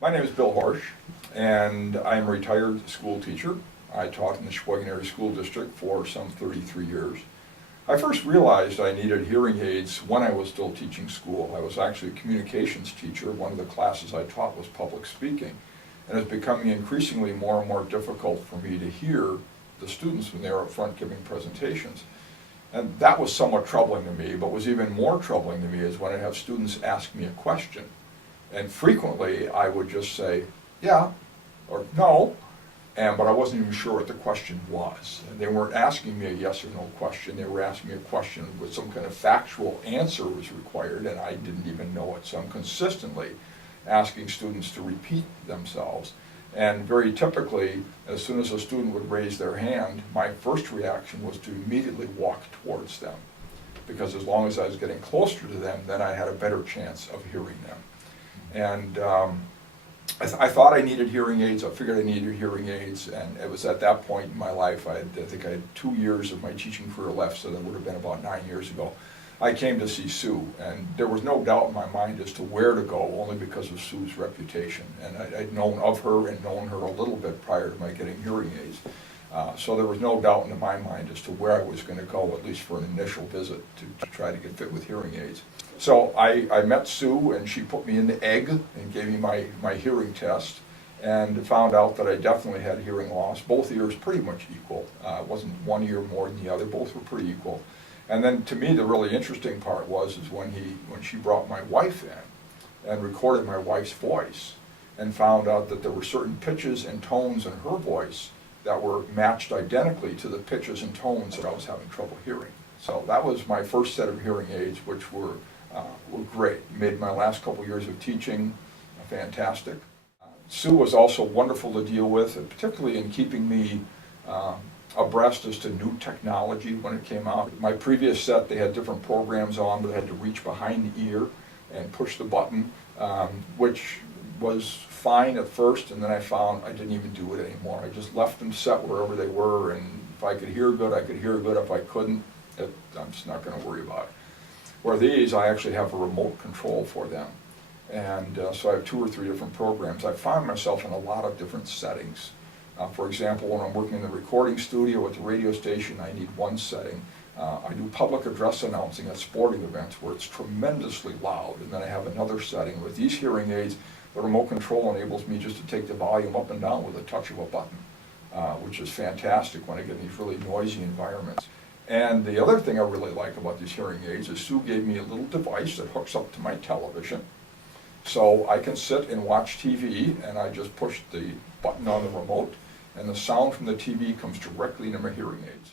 My name is Bill Horsch, and I'm a retired school teacher. I taught in the Sheboygan Area School District for some 33 years. I first realized I needed hearing aids when I was still teaching school. I was actually a communications teacher. One of the classes I taught was public speaking. And it's becoming increasingly more and more difficult for me to hear the students when they're up front giving presentations. And that was somewhat troubling to me, but was even more troubling to me is when I have students ask me a question. And frequently I would just say, yeah, or no, but I wasn't even sure what the question was. And they weren't asking me a yes or no question, they were asking me a question with some kind of factual answer was required, and I didn't even know it. So I'm consistently asking students to repeat themselves. And very typically, as soon as a student would raise their hand, my first reaction was to immediately walk towards them. Because as long as I was getting closer to them, then I had a better chance of hearing them. And I thought I needed hearing aids. I figured I needed hearing aids, and it was at that point in my life, I think I had 2 years of my teaching career left, so that would have been about 9 years ago. I came to see Sue, and there was no doubt in my mind as to where to go, only because of Sue's reputation. And I'd known of her and known her a little bit prior to my getting hearing aids. So there was no doubt in my mind as to where I was going to go, at least for an initial visit, to try to get fit with hearing aids. So I met Sue, and she put me in the egg and gave me my hearing test, and found out that I definitely had hearing loss. Both ears pretty much equal. It wasn't one ear more than the other. Both were pretty equal. And then to me the really interesting part was when she brought my wife in and recorded my wife's voice and found out that there were certain pitches and tones in her voice that were matched identically to the pitches and tones that I was having trouble hearing. So that was my first set of hearing aids, which were great. Made my last couple years of teaching fantastic. Sue was also wonderful to deal with, and particularly in keeping me abreast as to new technology when it came out. My previous set, they had different programs on, but I had to reach behind the ear and push the button, which was fine at first, and then I found I didn't even do it anymore. I just left them set wherever they were, and if I could hear good, I could hear good. If I couldn't, I'm just not going to worry about it. Where these, I actually have a remote control for them. And so I have 2 or 3 different programs. I found myself in a lot of different settings. For example, when I'm working in the recording studio at the radio station, I need one setting. I do public address announcing at sporting events where it's tremendously loud, and then I have another setting. With these hearing aids, the remote control enables me just to take the volume up and down with a touch of a button, which is fantastic when I get in these really noisy environments. And the other thing I really like about these hearing aids is Sue gave me a little device that hooks up to my television. So I can sit and watch TV, and I just push the button on the remote, and the sound from the TV comes directly into my hearing aids.